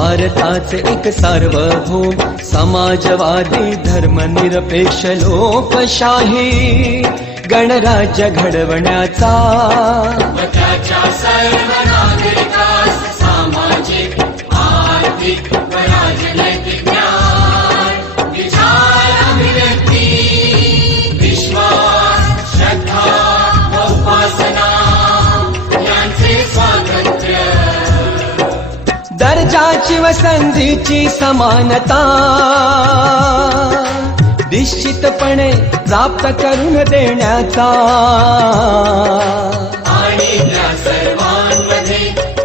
भारताचे एक सार्वभौम समाजवादी धर्मनिरपेक्ष लोकशाही गणराज्य घडवण्याचा व त्याच्या सर्व नागरिकास सामाजिक आर्थिक व राजनैतिक न्याय विचार अभिव्यक्ती विश्वास श्रद्धा व उपासना यांचे स्वातंत्र्य दर्जाची व संधीची समानता निश्चितपणे प्राप्त करून देण्याचा आणि त्या सर्वांमध्ये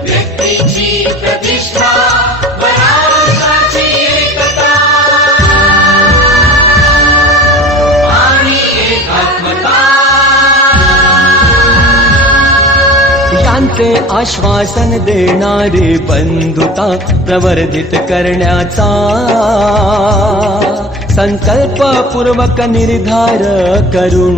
व्यक्तीची प्रतिष्ठा व राष्ट्राची एकता आणि एकात्मता यांचे आश्वासन देणारी बंधुता प्रवर्धित करण्याचा संकल्पपूर्वक निर्धार करून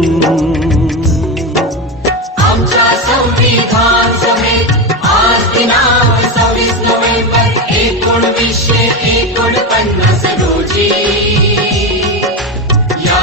आमच्या संविधान सभेत आज दिनांक 26 नोव्हेंबर 1949 रोजी या